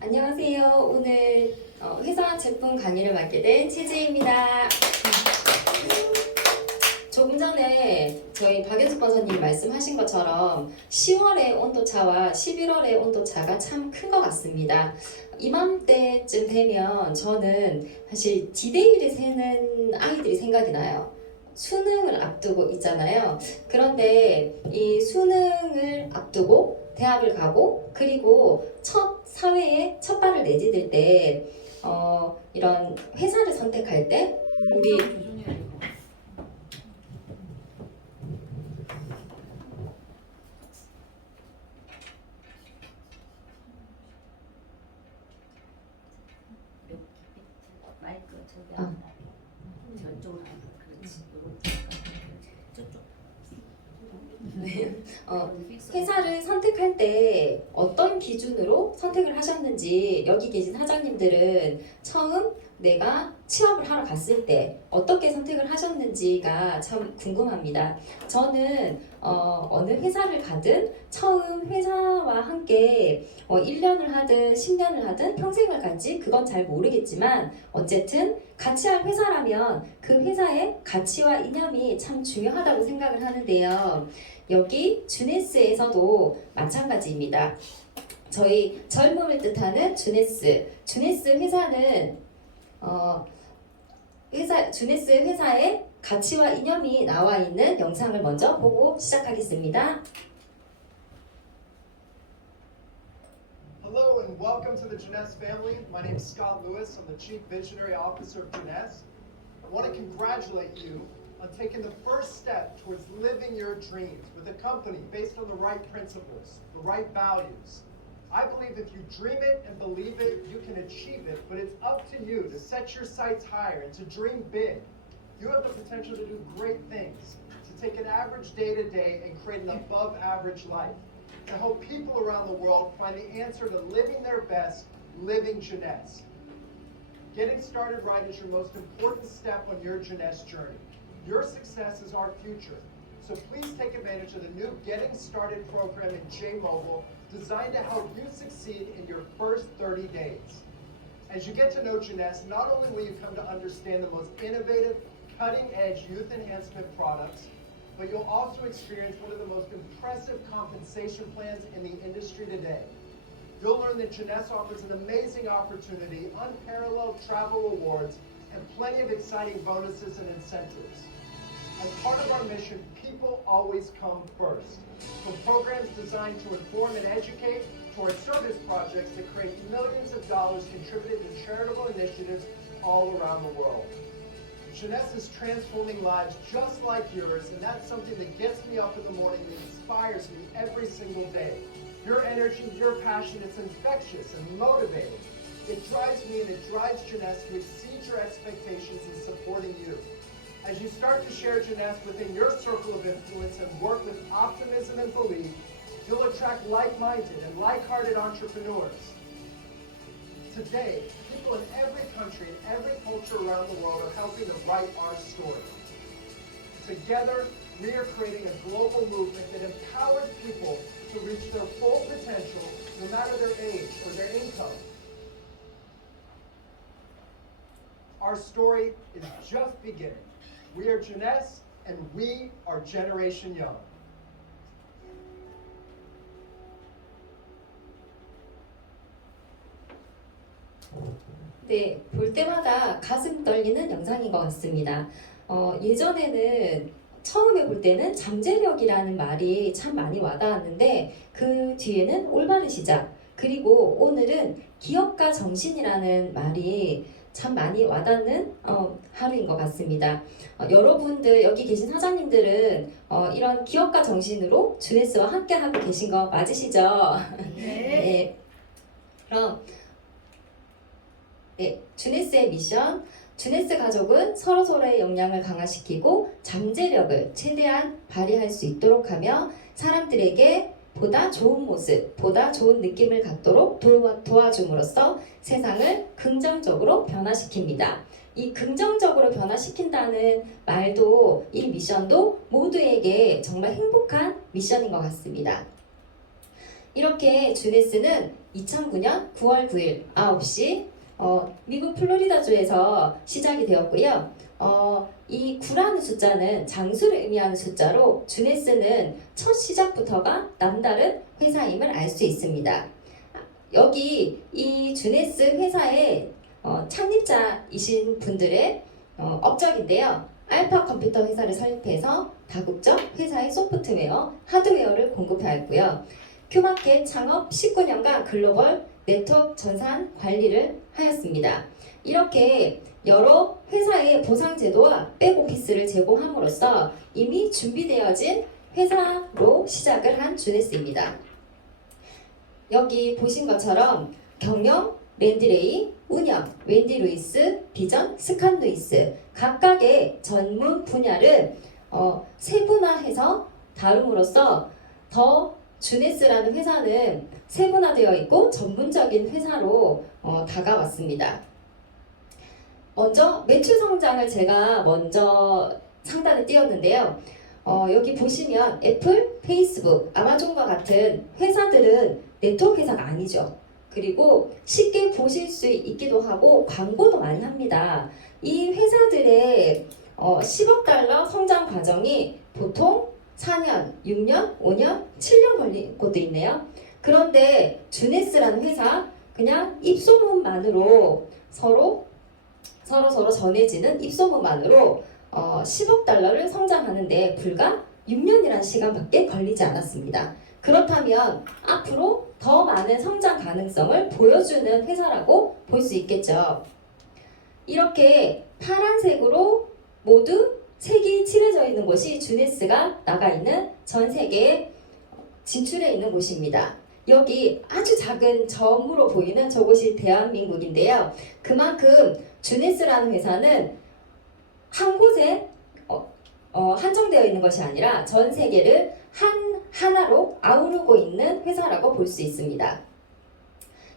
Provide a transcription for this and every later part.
안녕하세요. 오늘 회사 제품 강의를 맡게 된 최지입니다. 조금 전에 저희 박연숙 권사님이 말씀하신 것처럼 10월의 온도차와 11월의 온도차가 참 큰 것 같습니다. 이맘때쯤 되면 저는 사실 디데이를 세는 아이들이 생각이 나요. 수능을 앞두고 있잖아요. 그런데 이 수능을 앞두고 대학을 가고 그리고 첫 사회에 첫 발을 내디딜 때 이런 회사를 선택할 때 우리 마이크 저기 안 나. 저쪽으로 안 나. 그렇지. 저쪽. 네. 회사를 선택할 때 어떤 기준으로 선택을 하셨는지 여기 계신 사장님들은 처음 내가 취업을 하러 갔을 때 어떻게 선택을 하셨는지가 참 궁금합니다. 저는 어느 회사를 가든 처음 회사와 함께 1년을 하든 10년을 하든 평생을 갈지 그건 잘 모르겠지만 어쨌든 같이 할 회사라면 그 회사의 가치와 이념이 참 중요하다고 생각을 하는데요. 여기 주네스에서도 마찬가지입니다. 저희 젊음을 뜻하는 주네스 회사는 주네스 회사의 가치와 이념이 나와 있는 영상을 먼저 보고 시작하겠습니다. Hello and welcome to the Jeunesse family. My name is Scott Lewis. I'm the Chief Visionary Officer of Jeunesse. I want to congratulate you on taking the first step towards living your dreams with a company based on the right principles, the right values. I believe if you dream it and believe it, you can achieve it, but it's up to you to set your sights higher and to dream big. You have the potential to do great things, to take an average day to day and create an above average life, to help people around the world find the answer to living their best, living Jeunesse. Getting started right is your most important step on your Jeunesse journey. Your success is our future. So please take advantage of the new Getting Started program in J-Mobile designed to help you succeed in your first 30 days. As you get to know Jeunesse, not only will you come to understand the most innovative, cutting-edge youth enhancement products, but you'll also experience one of the most impressive compensation plans in the industry today. You'll learn that Jeunesse offers an amazing opportunity, unparalleled travel rewards, and plenty of exciting bonuses and incentives. As part of our mission, people always come first. From programs designed to inform and educate, to our service projects that create millions of dollars contributed to charitable initiatives all around the world. Jeunesse is transforming lives just like yours, and that's something that gets me up in the morning and inspires me every single day. Your energy, your passion, it's infectious and motivating. It drives me and it drives Jeunesse to exceed your expectations in supporting you. As you start to share Jeunesse within your circle of influence and work with optimism and belief, you'll attract like-minded and like-hearted entrepreneurs. Today, people in every country and every culture around the world are helping to write our story. Together, we are creating a global movement that empowers people to reach their full potential, no matter their age or their income. Our story is just beginning. We are Jeunesse, and we are Generation Young. 네, 볼 때마다 가슴 떨리는 영상인 것 같습니다. 예전에는 처음에 볼 때는 잠재력이라는 말이 참 많이 와닿았는데 그 뒤에는 올바른 시작 그리고 오늘은 기업가 정신이라는 말이 참 많이 와닿는 하루인 것 같습니다. 여러분들 여기 계신 사장님들은 이런 기업가 정신으로 주네스와 함께 하고 계신 거 맞으시죠? 네. 그럼 주네스의 미션. 주네스 가족은 서로서로의 역량을 강화시키고 잠재력을 최대한 발휘할 수 있도록 하며 사람들에게 보다 좋은 모습, 보다 좋은 느낌을 갖도록 도와줌으로써 세상을 긍정적으로 변화시킵니다. 이 긍정적으로 변화시킨다는 말도 이 미션도 모두에게 정말 행복한 미션인 것 같습니다. 이렇게 주네스는 2009년 9월 9일 9시 미국 플로리다주에서 시작이 되었고요. 이 9라는 숫자는 장수를 의미하는 숫자로 주네스는 첫 시작부터가 남다른 회사임을 알 수 있습니다. 여기 이 주네스 회사의 창립자이신 분들의 업적인데요. 알파 컴퓨터 회사를 설립해서 다국적 회사의 소프트웨어, 하드웨어를 공급하였고요. 큐마켓 창업 19년간 글로벌 네트워크 전산 관리를 하였습니다. 이렇게 여러 회사의 보상제도와 백오피스를 제공함으로써 이미 준비되어진 회사로 시작을 한 주네스입니다. 여기 보신 것처럼 경영, 랜디레이, 운영, 웬디 루이스, 비전, 스칸 루이스 각각의 전문 분야를 세분화해서 다룸으로써 더 주네스라는 회사는 세분화되어 있고 전문적인 회사로 다가왔습니다. 먼저 매출 성장을 제가 먼저 상단에 띄웠는데요. 여기 보시면 애플, 페이스북, 아마존과 같은 회사들은 네트워크 회사가 아니죠. 그리고 쉽게 보실 수 있기도 하고 광고도 많이 합니다. 이 회사들의 10억 달러 성장 과정이 보통 4년, 6년, 5년, 7년 걸린 곳도 있네요. 그런데 주네스라는 회사 그냥 입소문만으로 서로 전해지는 입소문만으로 10억 달러를 성장하는데 불과 6년이라는 시간밖에 걸리지 않았습니다. 그렇다면 앞으로 더 많은 성장 가능성을 보여주는 회사라고 볼 수 있겠죠. 이렇게 파란색으로 모두 색이 칠해져 있는 곳이 주네스가 나가 있는 전 세계에 진출해 있는 곳입니다. 여기 아주 작은 점으로 보이는 저곳이 대한민국인데요. 그만큼 주네스라는 회사는 한 곳에 한정되어 있는 것이 아니라 전 세계를 하나로 아우르고 있는 회사라고 볼 수 있습니다.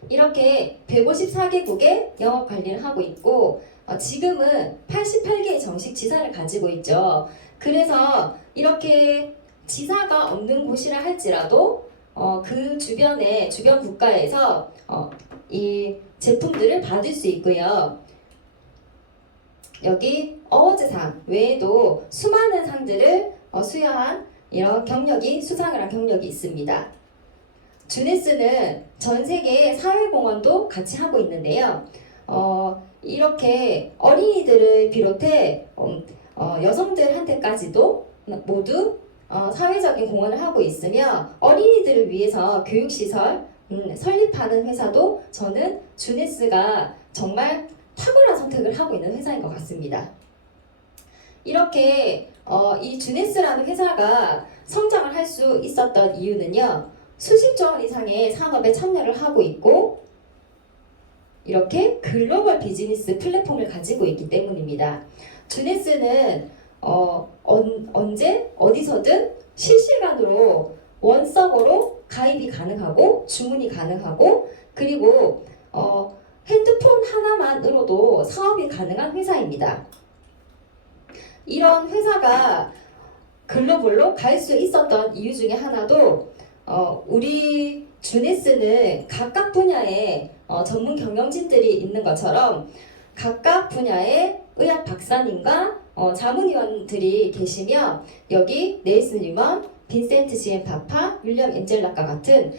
이렇게 154개국에 영업 관리를 하고 있고 지금은 88개의 정식 지사를 가지고 있죠. 그래서 이렇게 지사가 없는 곳이라 할지라도 그 주변 국가에서 이 제품들을 받을 수 있고요. 여기 어워즈상 외에도 수많은 상들을 수여한 이런 수상을 한 경력이 있습니다. 주네스는 전 세계의 사회공헌도 같이 하고 있는데요. 이렇게 어린이들을 비롯해 여성들한테까지도 모두 사회적인 공헌을 하고 있으며 어린이들을 위해서 교육시설 설립하는 회사도 저는 주네스가 정말 탁월한 선택을 하고 있는 회사인 것 같습니다. 이렇게 이 주네스라는 회사가 성장을 할 수 있었던 이유는요. 수십조 원 이상의 산업에 참여를 하고 있고 이렇게 글로벌 비즈니스 플랫폼을 가지고 있기 때문입니다. 주네스는 언제 어디서든 실시간으로 원서버로 가입이 가능하고 주문이 가능하고 그리고 핸드폰 하나만으로도 사업이 가능한 회사입니다. 이런 회사가 글로벌로 갈 수 있었던 이유 중에 하나도 우리 주네스는 각각 분야에 전문 경영진들이 있는 것처럼 각각 분야의 의학 박사님과 자문위원들이 계시며 여기 네이슨 뉴먼, 빈센트 지엔 파파, 윌리엄 엔젤락과 같은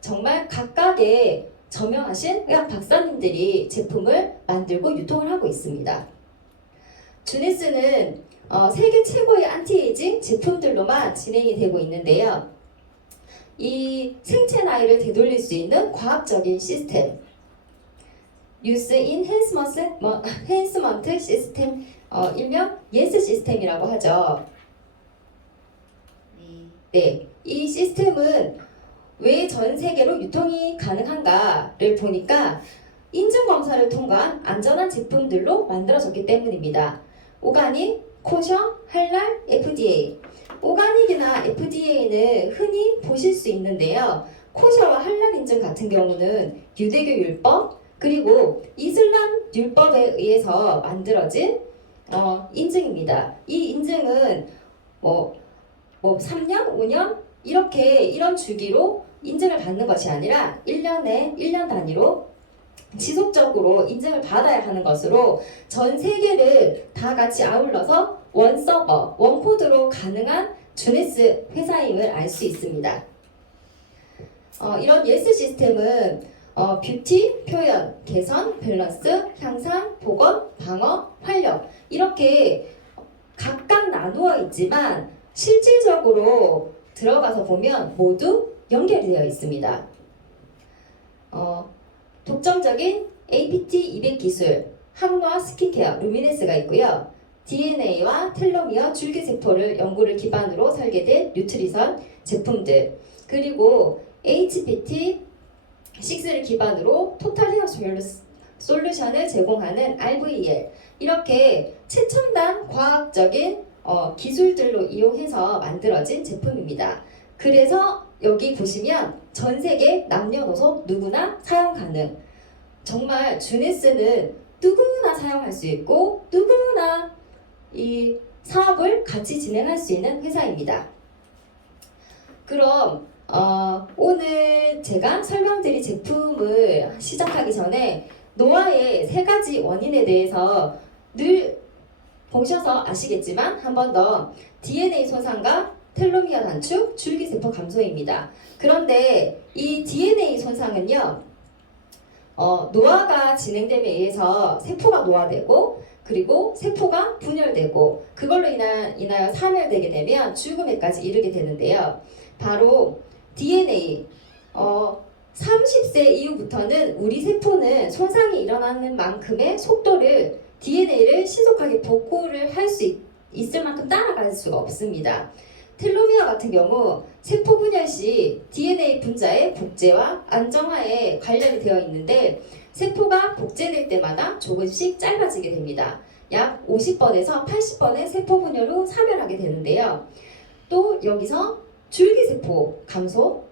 정말 각각의 저명하신 의학 박사님들이 제품을 만들고 유통을 하고 있습니다. 주네스는 세계 최고의 안티에이징 제품들로만 진행이 되고 있는데요. 이 생체 나이를 되돌릴 수 있는 과학적인 시스템 유스 인핸스먼트 시스템 일명 예스 시스템이라고 하죠. 네, 이 시스템은 왜 전 세계로 유통이 가능한가를 보니까 인증 검사를 통과한 안전한 제품들로 만들어졌기 때문입니다. 오가닉, 코셔, 할랄, FDA. 오가닉이나 FDA는 흔히 보실 수 있는데요. 코셔와 할랄 인증 같은 경우는 유대교 율법 그리고 이슬람 율법에 의해서 만들어진 인증입니다. 이 인증은 3년, 5년 이런 주기로 인증을 받는 것이 아니라 1년 단위로 지속적으로 인증을 받아야 하는 것으로 전 세계를 다 같이 아울러서 원 서버, 원 코드로 가능한 주네스 회사임을 알 수 있습니다. 이런 예스 시스템은 뷰티, 표현, 개선, 밸런스, 향상, 복원, 방어, 활력 이렇게 각각 나누어 있지만 실질적으로 들어가서 보면 모두 연결되어 있습니다. 독점적인 APT200 기술, 항노화 스킨케어, 루미네스가 있고요. DNA와 텔로미어 줄기세포를 연구를 기반으로 설계된 뉴트리선 제품들, 그리고 HPT6를 기반으로 토탈 헤어 솔루션을 제공하는 RVL, 이렇게 최첨단 과학적인 기술들로 이용해서 만들어진 제품입니다. 그래서 여기 보시면 전 세계 남녀노소 누구나 사용 가능. 정말 주네스는 누구나 사용할 수 있고 누구나 이 사업을 같이 진행할 수 있는 회사입니다. 그럼 오늘 제가 설명드릴 제품을 시작하기 전에 노화의 3가지 원인에 대해서 늘 보셔서 아시겠지만 한 번 더 DNA 손상과 텔로미어 단축, 줄기세포 감소입니다. 그런데 이 DNA 손상은요, 노화가 진행됨에 의해서 세포가 노화되고 그리고 세포가 분열되고 그걸로 인하여 사멸되게 되면 죽음에까지 이르게 되는데요. 바로 DNA 30세 이후부터는 우리 세포는 손상이 일어나는 만큼의 속도를 DNA를 신속하게 복구를 할 수 있을 만큼 따라갈 수가 없습니다. 텔로미어 같은 경우 세포 분열 시 DNA 분자의 복제와 안정화에 관련이 되어 있는데 세포가 복제될 때마다 조금씩 짧아지게 됩니다. 약 50번에서 80번의 세포 분열 후 사멸하게 되는데요. 또 여기서 줄기세포 감소,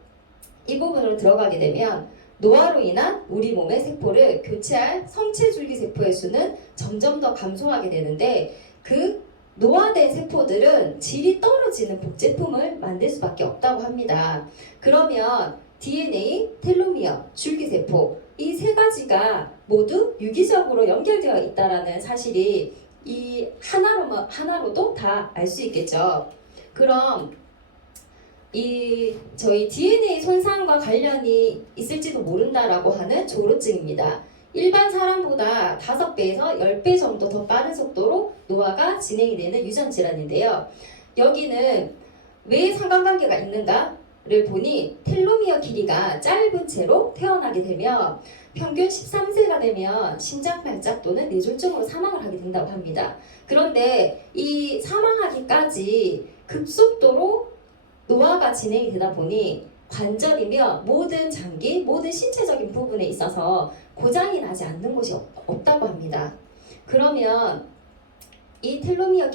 이 부분으로 들어가게 되면 노화로 인한 우리 몸의 세포를 교체할 성체 줄기세포의 수는 점점 더 감소하게 되는데 그 노화된 세포들은 질이 떨어지는 복제품을 만들 수밖에 없다고 합니다. 그러면 DNA, 텔로미어, 줄기세포 이 3가지가 모두 유기적으로 연결되어 있다는 사실이 이 하나로도 다 알 수 있겠죠. 그럼 저희 DNA 손상과 관련이 있을지도 모른다라고 하는 조루증입니다. 일반 사람보다 5배에서 10배 정도 더 빠른 속도로 노화가 진행이 되는 유전 질환인데요. 여기는 왜 상관관계가 있는가를 보니 텔로미어 길이가 짧은 채로 태어나게 되면 평균 13세가 되면 심장발작 또는 뇌졸중으로 사망을 하게 된다고 합니다. 그런데 이 사망하기까지 급속도로 노화가 진행이 되다 보니 관절이며 모든 장기, 모든 신체적인 부분에 있어서 고장이 나지 않는 곳이 없다고 합니다. 그러면 이 텔로미어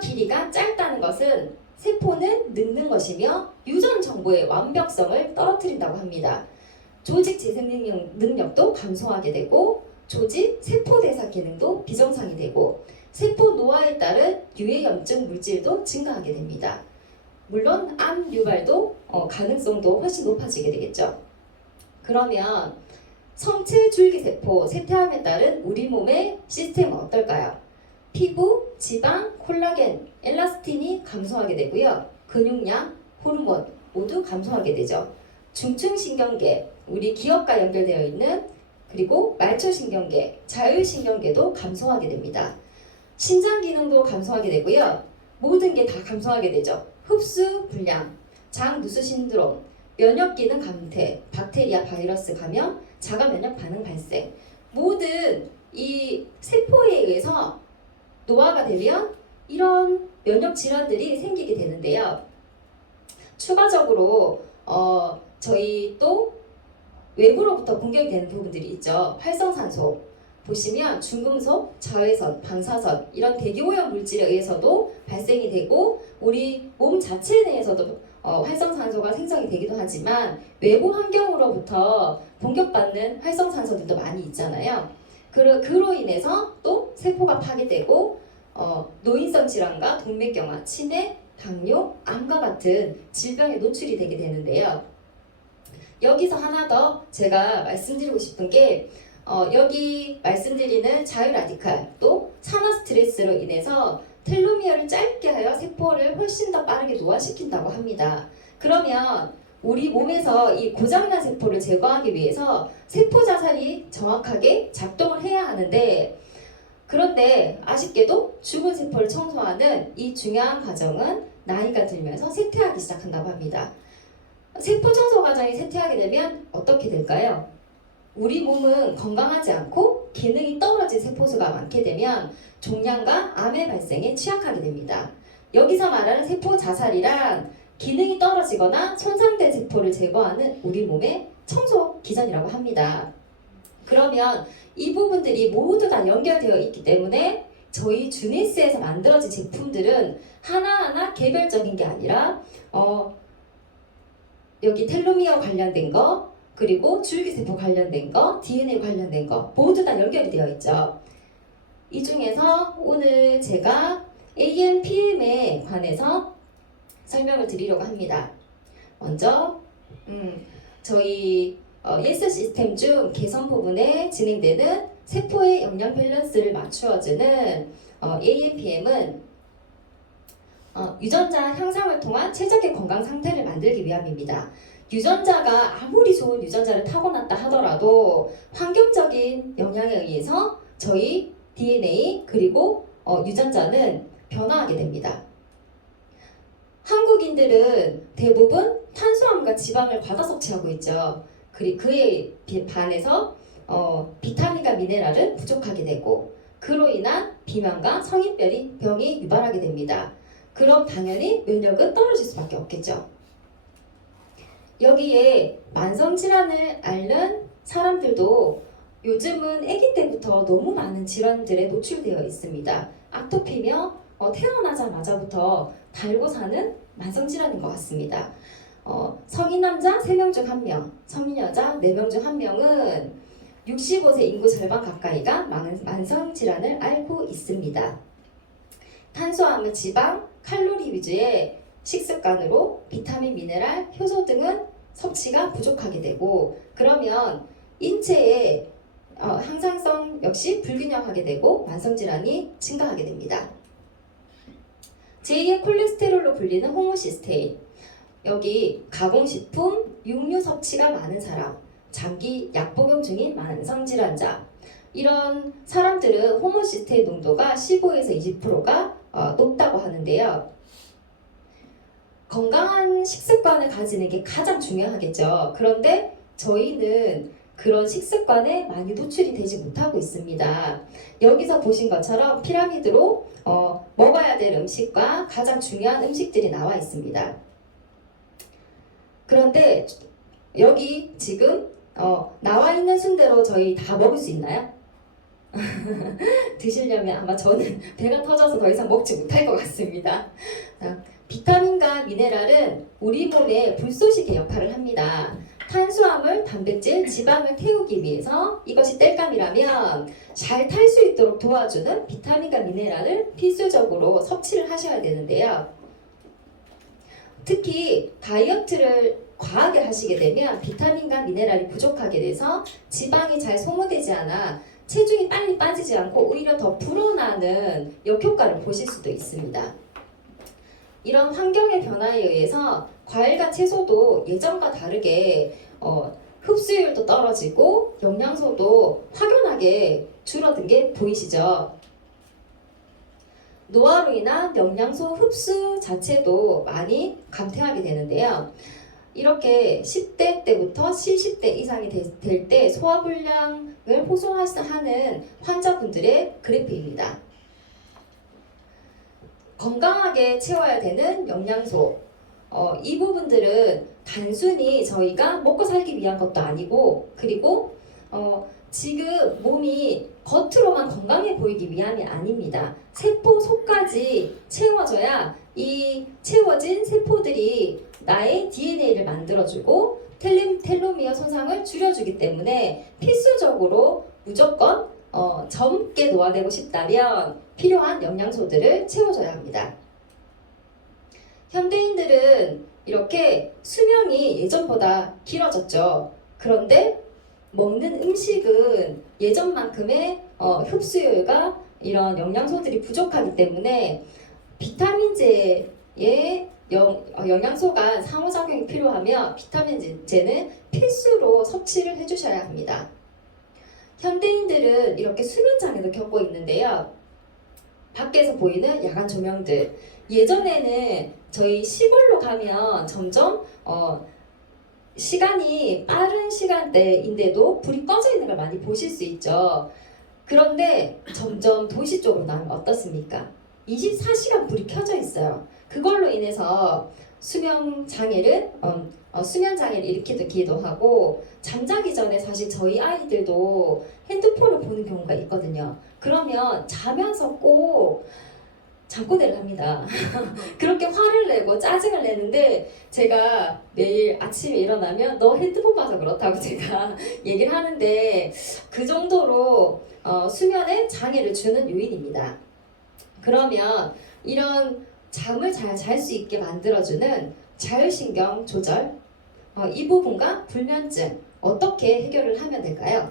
길이가 짧다는 것은 세포는 늙는 것이며 유전 정보의 완벽성을 떨어뜨린다고 합니다. 조직 재생 능력도 감소하게 되고 조직 세포 대사 기능도 비정상이 되고 세포 노화에 따른 유해염증 물질도 증가하게 됩니다. 물론 암 유발도 가능성도 훨씬 높아지게 되겠죠. 그러면 성체 줄기세포 쇠퇴함에 따른 우리 몸의 시스템은 어떨까요? 피부, 지방, 콜라겐, 엘라스틴이 감소하게 되고요. 근육량, 호르몬 모두 감소하게 되죠. 중층신경계, 우리 기억과 연결되어 있는 그리고 말초신경계, 자율신경계도 감소하게 됩니다. 신장 기능도 감소하게 되고요. 모든 게 다 감소하게 되죠. 흡수 불량, 장누수 신드롬, 면역 기능 감퇴, 박테리아 바이러스 감염, 자가 면역 반응 발생. 모든 이 세포에 의해서 노화가 되면 이런 면역 질환들이 생기게 되는데요. 추가적으로 저희 또 외부로부터 공격이 되는 부분들이 있죠. 활성산소 보시면 중금속, 자외선, 방사선 이런 대기오염 물질에 의해서도 발생이 되고 우리 몸 자체 내에서도 활성산소가 생성이 되기도 하지만 외부 환경으로부터 공격받는 활성산소들도 많이 있잖아요. 그로 인해서 또 세포가 파괴되고 노인성 질환과 동맥경화, 치매, 당뇨, 암과 같은 질병에 노출이 되게 되는데요. 여기서 하나 더 제가 말씀드리고 싶은 게 여기 말씀드리는 자유라디칼 또 산화 스트레스로 인해서 텔로미어를 짧게 하여 세포를 훨씬 더 빠르게 노화시킨다고 합니다. 그러면 우리 몸에서 이 고장난 세포를 제거하기 위해서 세포 자살이 정확하게 작동을 해야 하는데, 그런데 아쉽게도 죽은 세포를 청소하는 이 중요한 과정은 나이가 들면서 쇠퇴하기 시작한다고 합니다. 세포 청소 과정이 쇠퇴하게 되면 어떻게 될까요? 우리 몸은 건강하지 않고 기능이 떨어진 세포수가 많게 되면 종양과 암의 발생에 취약하게 됩니다. 여기서 말하는 세포 자살이란 기능이 떨어지거나 손상된 세포를 제거하는 우리 몸의 청소 기전이라고 합니다. 그러면 이 부분들이 모두 다 연결되어 있기 때문에 저희 주니스에서 만들어진 제품들은 하나하나 개별적인 게 아니라 여기 텔로미어 관련된 거, 그리고 줄기세포 관련된 거, DNA 관련된 거 모두 다 연결이 되어 있죠. 이 중에서 오늘 제가 ANPM에 관해서 설명을 드리려고 합니다. 먼저 저희 예스 시스템 중 개선 부분에 진행되는 세포의 영양 밸런스를 맞추어주는 ANPM은 유전자 향상을 통한 최적의 건강 상태를 만들기 위함입니다. 유전자가 아무리 좋은 유전자를 타고났다 하더라도 환경적인 영향에 의해서 저희 DNA 그리고 유전자는 변화하게 됩니다. 한국인들은 대부분 탄수화물과 지방을 과다 섭취하고 있죠. 그에 반해서 비타민과 미네랄은 부족하게 되고, 그로 인한 비만과 성인병이 유발하게 됩니다. 그럼 당연히 면역은 떨어질 수밖에 없겠죠. 여기에 만성질환을 앓는 사람들도 요즘은 아기 때부터 너무 많은 질환들에 노출되어 있습니다. 아토피며 태어나자마자부터 달고 사는 만성질환인 것 같습니다. 성인 남자 3명 중 1명, 성인 여자 4명 중 1명은 65세 인구 절반 가까이가 만성질환을 앓고 있습니다. 탄수화물, 지방, 칼로리 위주의 식습관으로 비타민, 미네랄, 효소 등은 섭취가 부족하게 되고, 그러면 인체의 항상성 역시 불균형하게 되고 만성질환이 증가하게 됩니다. 제2의 콜레스테롤로 불리는 호모시스테인, 여기 가공식품, 육류 섭취가 많은 사람, 장기 약 복용 중인 만성질환자, 이런 사람들은 호모시스테인 농도가 15에서 20%가 높다고 하는데요. 건강한 식습관을 가지는 게 가장 중요하겠죠. 그런데 저희는 그런 식습관에 많이 노출이 되지 못하고 있습니다. 여기서 보신 것처럼 피라미드로 먹어야 될 음식과 가장 중요한 음식들이 나와 있습니다. 그런데 여기 지금 나와 있는 순대로 저희 다 먹을 수 있나요? 드시려면 아마 저는 배가 터져서 더 이상 먹지 못할 것 같습니다. 비타민과 미네랄은 우리 몸의 불쏘시개 역할을 합니다. 탄수화물, 단백질, 지방을 태우기 위해서 이것이 땔감이라면 잘 탈 수 있도록 도와주는 비타민과 미네랄을 필수적으로 섭취를 하셔야 되는데요. 특히 다이어트를 과하게 하시게 되면 비타민과 미네랄이 부족하게 돼서 지방이 잘 소모되지 않아 체중이 빨리 빠지지 않고 오히려 더 불어나는 역효과를 보실 수도 있습니다. 이런 환경의 변화에 의해서 과일과 채소도 예전과 다르게 흡수율도 떨어지고 영양소도 확연하게 줄어든 게 보이시죠? 노화로 인한 영양소 흡수 자체도 많이 감퇴하게 되는데요. 이렇게 10대 때부터 70대 이상이 될 때 소화불량을 호소하는 환자분들의 그래프입니다. 건강하게 채워야 되는 영양소, 이 부분들은 단순히 저희가 먹고 살기 위한 것도 아니고, 그리고 지금 몸이 겉으로만 건강해 보이기 위함이 아닙니다. 세포 속까지 채워져야 이 채워진 세포들이 나의 DNA를 만들어주고 텔로미어 손상을 줄여주기 때문에 필수적으로 무조건 젊게 노화되고 싶다면 필요한 영양소들을 채워줘야 합니다. 현대인들은 이렇게 수명이 예전보다 길어졌죠. 그런데 먹는 음식은 예전만큼의 흡수율과 이런 영양소들이 부족하기 때문에 비타민제의 영양소가 상호작용이 필요하며 비타민제는 필수로 섭취를 해주셔야 합니다. 현대인들은 이렇게 수면장애도 겪고 있는데요. 밖에서 보이는 야간 조명들. 예전에는 저희 시골로 가면 점점 시간이 빠른 시간대인데도 불이 꺼져 있는 걸 많이 보실 수 있죠. 그런데 점점 도시 쪽으로 나면 어떻습니까? 24시간 불이 켜져 있어요. 그걸로 인해서 수면 장애를 일으키기도 하고 잠자기 전에 사실 저희 아이들도 핸드폰을 보는 경우가 있거든요. 그러면 자면서 꼭 잠꼬대를 합니다. 그렇게 화를 내고 짜증을 내는데 제가 내일 아침에 일어나면 너 핸드폰 봐서 그렇다고 제가 얘기를 하는데 그 정도로 수면에 장애를 주는 요인입니다. 그러면 이런 잠을 잘 잘 수 있게 만들어주는 자율신경 조절 이 부분과 불면증 어떻게 해결을 하면 될까요?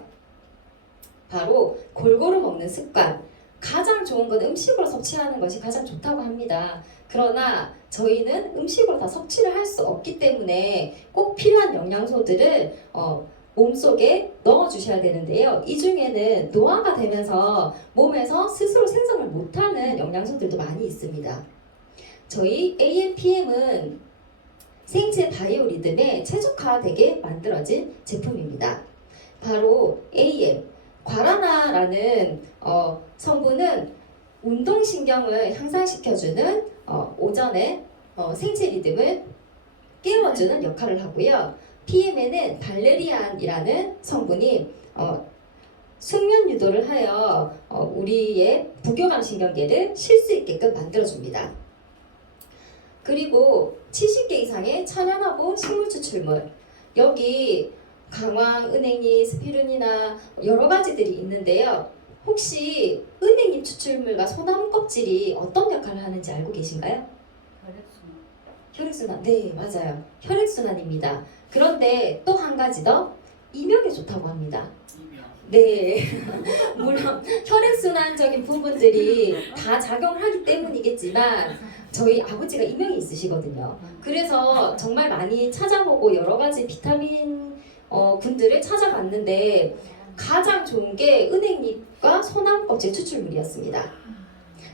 바로 골고루 먹는 습관. 가장 좋은 건 음식으로 섭취하는 것이 가장 좋다고 합니다. 그러나 저희는 음식으로 다 섭취를 할 수 없기 때문에 꼭 필요한 영양소들을 몸속에 넣어주셔야 되는데요. 이 중에는 노화가 되면서 몸에서 스스로 생성을 못하는 영양소들도 많이 있습니다. 저희 AMPM은 생체 바이오 리듬에 최적화되게 만들어진 제품입니다. 바로 AM, 과라나라는 성분은 운동신경을 향상시켜주는 오전에 생체 리듬을 깨워주는 역할을 하고요. PM에는 발레리안이라는 성분이 숙면 유도를 하여 우리의 부교감 신경계를 쉴 수 있게끔 만들어줍니다. 그리고 70개 이상의 천연하고 식물 추출물 여기 강황, 은행잎, 스피루니나 여러 가지들이 있는데요. 혹시 은행잎 추출물과 소나무 껍질이 어떤 역할을 하는지 알고 계신가요? 혈액순환. 네, 맞아요. 혈액순환입니다. 그런데 또 한 가지 더 이명에 좋다고 합니다. 네, 물론 혈액순환적인 부분들이 다 작용을 하기 때문이겠지만 저희 아버지가 이명이 있으시거든요. 그래서 정말 많이 찾아보고 여러 가지 비타민 군들을 찾아봤는데 가장 좋은 게 은행잎과 소나무 껍질 추출물이었습니다.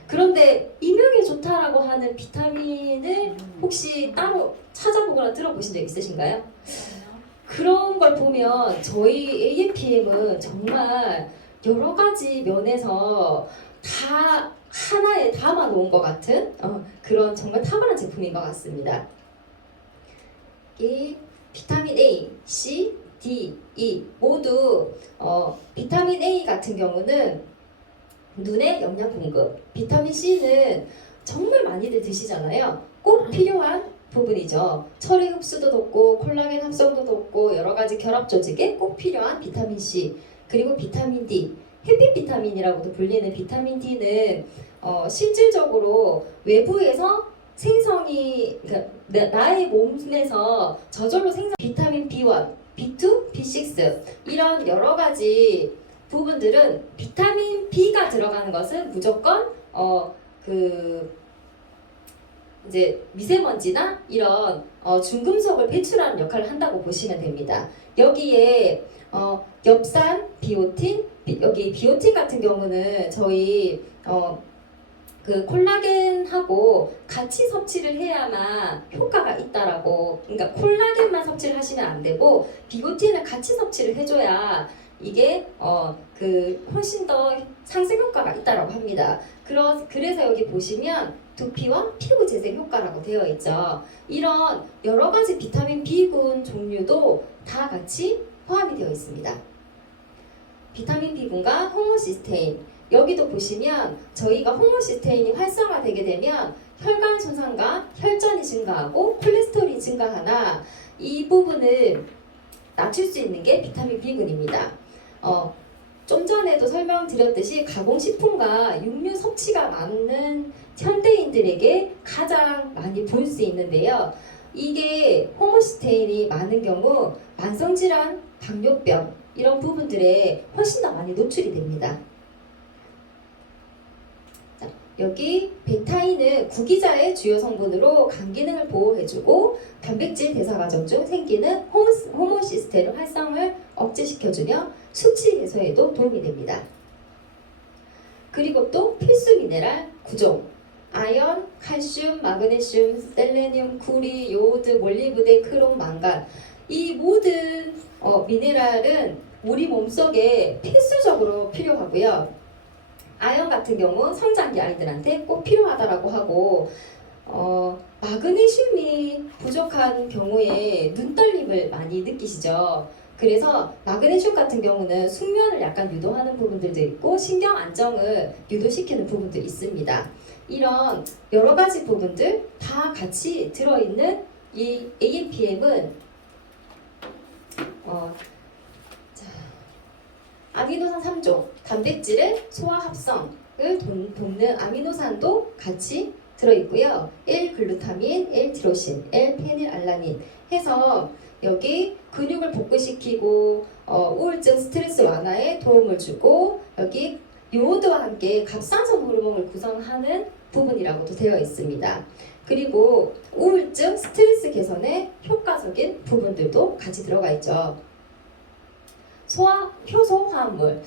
그런데 이명에 좋다라고 하는 비타민을 혹시 따로 찾아보거나 들어보신 적 있으신가요? 그런 걸 보면 저희 AMPM은 정말 여러 가지 면에서 다 하나에 담아 놓은 것 같은 그런 정말 탁월한 제품인 것 같습니다. 이 비타민 A, C, D, E 모두 비타민 A 같은 경우는 눈의 영양 공급, 비타민 C는 정말 많이들 드시잖아요. 꼭 필요한 부분이죠. 철의 흡수도 돕고 콜라겐 합성도 돕고 여러 가지 결합 조직에 꼭 필요한 비타민 C 그리고 비타민 D 햇빛 비타민이라고도 불리는 비타민 D는 실질적으로 외부에서 생성이 그러니까 나의 몸에서 저절로 생성 비타민 B1, B2, B6 이런 여러 가지 부분들은 비타민 B가 들어가는 것은 무조건 이제 미세먼지나 이런 중금속을 배출하는 역할을 한다고 보시면 됩니다. 여기에 엽산, 비오틴, 여기 비오틴 같은 경우는 저희 그 콜라겐하고 같이 섭취를 해야만 효과가 있다라고 그러니까 콜라겐만 섭취를 하시면 안 되고 비오틴을 같이 섭취를 해줘야 이게 훨씬 더 상승 효과가 있다라고 합니다. 그래서 여기 보시면 두피와 피부 재생 효과라고 되어 있죠. 이런 여러 가지 비타민 B군 종류도 다 같이 포함이 되어 있습니다. 비타민 B군과 호모시스테인 여기도 보시면 저희가 호모시스테인이 활성화되게 되면 혈관 손상과 혈전이 증가하고 콜레스테롤이 증가하나 이 부분을 낮출 수 있는 게 비타민 B군입니다. 좀 전에도 설명드렸듯이 가공식품과 육류 섭취가 많은 현대인들에게 가장 많이 볼 수 있는데요. 이게 호모시스테인이 많은 경우 만성질환, 당뇨병 이런 부분들에 훨씬 더 많이 노출이 됩니다. 자, 여기 베타인은 구기자의 주요 성분으로 간 기능을 보호해주고 단백질 대사 과정 중 생기는 호모시스테인 활성을 억제시켜주며 수치 해소에도 도움이 됩니다. 그리고 또 필수 미네랄 9종 아연, 칼슘, 마그네슘, 셀레늄, 구리, 요오드, 몰리브덴, 크롬, 망간 이 모든 미네랄은 우리 몸속에 필수적으로 필요하고요. 아연 같은 경우 성장기 아이들한테 꼭 필요하다라고 하고 마그네슘이 부족한 경우에 눈떨림을 많이 느끼시죠. 그래서 마그네슘 같은 경우는 숙면을 약간 유도하는 부분들도 있고 신경 안정을 유도시키는 부분도 있습니다. 이런 여러 가지 부분들 다 같이 들어있는 이 AMPM은 아미노산 3종, 단백질의 소화 합성을 돕는 아미노산도 같이 들어있고요. L-글루타민, L-티로신, L-페닐알라닌 해서 여기 근육을 복구시키고 우울증, 스트레스 완화에 도움을 주고 여기 요오드와 함께 갑상선 호르몬을 구성하는 부분이라고도 되어 있습니다. 그리고 우울증, 스트레스 개선에 효과적인 부분들도 같이 들어가 있죠. 효소 화합물.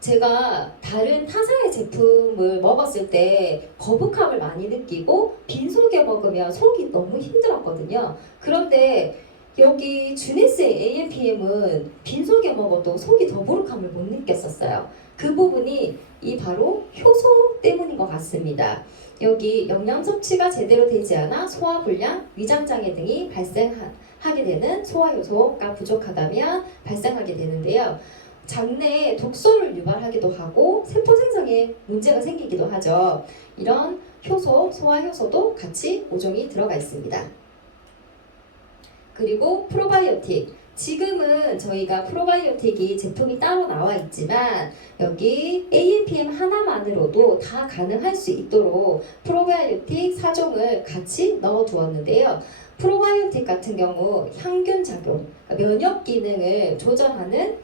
제가 다른 타사의 제품을 먹었을 때 거북함을 많이 느끼고 빈속에 먹으면 속이 너무 힘들었거든요. 그런데 여기 주네스의 AMPM은 빈속에 먹어도 속이 더부룩함을 못 느꼈었어요. 그 부분이 이 바로 효소 때문인 것 같습니다. 여기 영양 섭취가 제대로 되지 않아 소화불량, 위장장애 등이 발생하게 되는 소화효소가 부족하다면 발생하게 되는데요. 장내에 독소를 유발하기도 하고 세포 생성에 문제가 생기기도 하죠. 이런 효소, 소화효소도 같이 5종이 들어가 있습니다. 그리고 프로바이오틱. 지금은 저희가 프로바이오틱이 제품이 따로 나와 있지만 여기 AMPM 하나만으로도 다 가능할 수 있도록 프로바이오틱 4종을 같이 넣어 두었는데요. 프로바이오틱 같은 경우 향균 작용, 면역 기능을 조절하는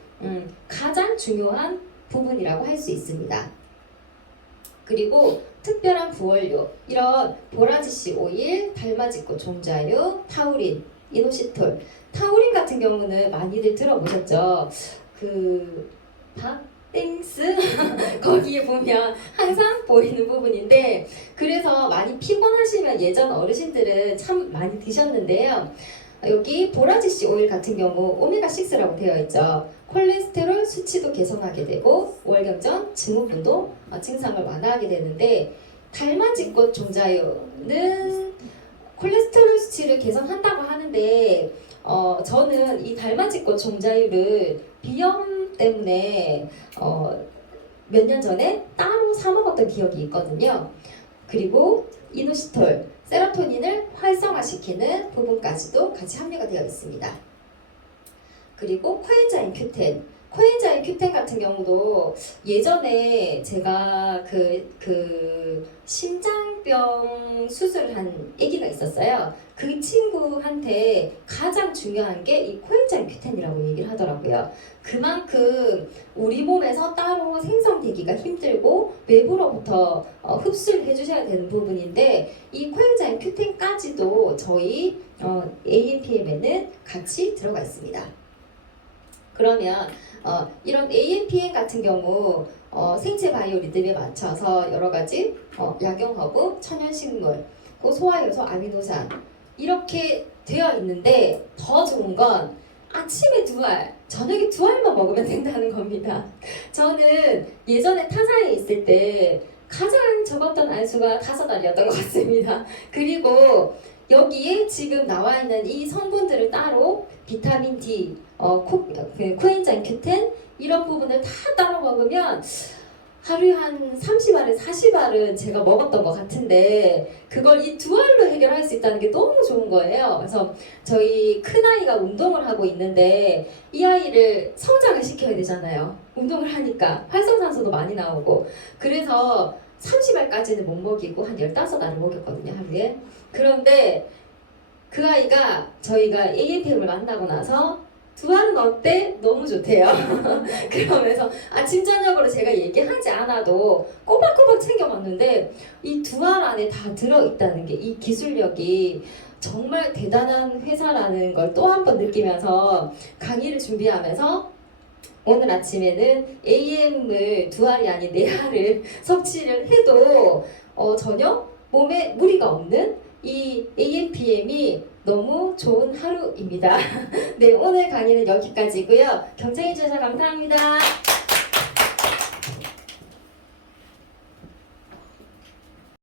가장 중요한 부분이라고 할 수 있습니다. 그리고 특별한 부원료, 이런 보라지씨 오일, 달맞이꽃 종자유, 타우린, 이노시톨. 타우린 같은 경우는 많이들 들어보셨죠? 땡스 거기에 보면 항상 보이는 부분인데 그래서 많이 피곤하시면 예전 어르신들은 참 많이 드셨는데요. 여기 보라지씨 오일 같은 경우 오메가6라고 되어 있죠. 콜레스테롤 수치도 개선하게 되고 월경전, 증후군도 증상을 완화하게 되는데 달맞이꽃 종자유는 콜레스테롤 수치를 개선한다고 하는데 저는 이 달맞이꽃 종자유를 비염 때문에 몇 년 전에 따로 사 먹었던 기억이 있거든요. 그리고 이노시톨, 세로토닌을 활성화시키는 부분까지도 같이 함유가 되어 있습니다. 그리고 코엔자임 큐텐. 코엔자임 큐텐 같은 경우도 예전에 제가 그 심장병 수술을 한 아기가 있었어요. 그 친구한테 가장 중요한 게 이 코엔자임 큐텐이라고 얘기를 하더라고요. 그만큼 우리 몸에서 따로 생성되기가 힘들고 외부로부터 흡수를 해주셔야 되는 부분인데 이 코엔자임 큐텐까지도 저희 AMPM에는 같이 들어가 있습니다. 그러면 이런 AMPM 같은 경우 생체 바이오 리듬에 맞춰서 여러 가지 약용허브, 천연식물, 소화효소, 아미노산 이렇게 되어 있는데 더 좋은 건 아침에 2알, 저녁에 2알만 먹으면 된다는 겁니다. 저는 예전에 타사에 있을 때 가장 적었던 알수가 5알이었던 것 같습니다. 그리고 여기에 지금 나와 있는 이 성분들을 따로 비타민 D, 코엔자임 큐텐 이런 부분을 다 따로 먹으면 하루에 한 30알에 40알은 제가 먹었던 것 같은데 그걸 이 두 알로 해결할 수 있다는 게 너무 좋은 거예요. 그래서 저희 큰아이가 운동을 하고 있는데 이 아이를 성장을 시켜야 되잖아요. 운동을 하니까 활성산소도 많이 나오고 그래서 30알까지는 못 먹이고 한 15알을 먹였거든요, 하루에. 그런데 그 아이가 저희가 AFM을 만나고 나서 두 알은 어때? 너무 좋대요. 그러면서 아침 저녁으로 제가 얘기하지 않아도 꼬박꼬박 챙겨봤는데 이 두 알 안에 다 들어있다는 게 이 기술력이 정말 대단한 회사라는 걸 또 한 번 느끼면서 강의를 준비하면서 오늘 아침에는 AM을 두 알이 아닌 네 알을 섭취를 해도 전혀 몸에 무리가 없는 이 AMPM이 너무 좋은 하루입니다. 네, 오늘 강의는 여기까지고요. 경청해 주셔서 감사합니다.